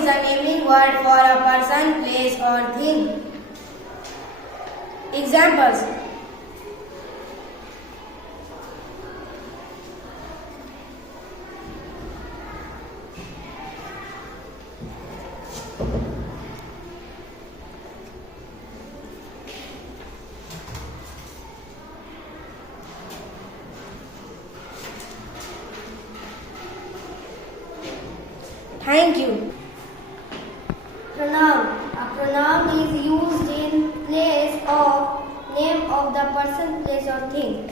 is a naming word for a person, place or thing. Examples: thank you. Pronoun. A pronoun is used in place of name of the person, place or thing.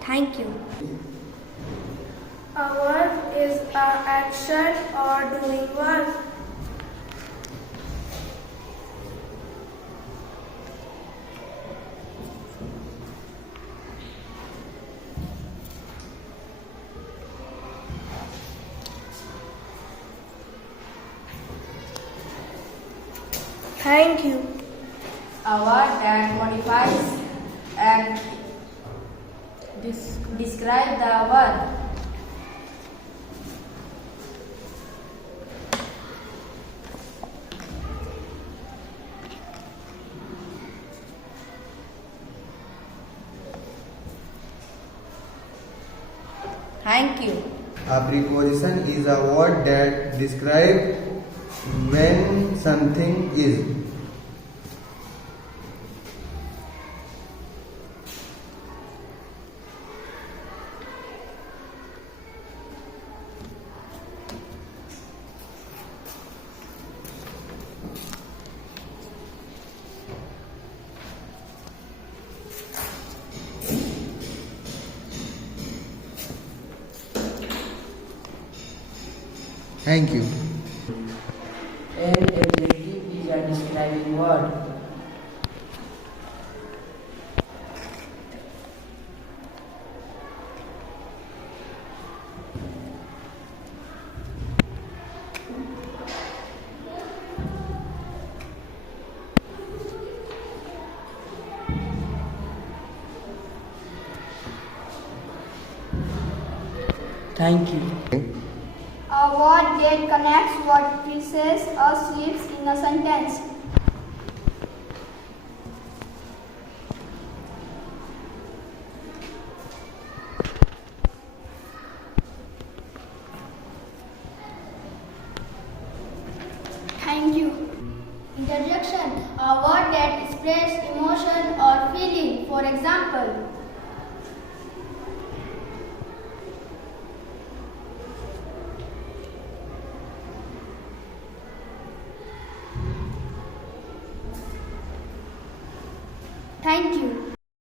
Thank you. A verb is an action or doing work. Thank you. A word that modifies and describe the word. Thank you. A preposition is a word that describes when something is. Thank you. An adjective is a describing word. Thank you. A word that connects what pieces or slips in a sentence. Thank you. Interjection. A word that expresses emotion or feeling. For example, thank you.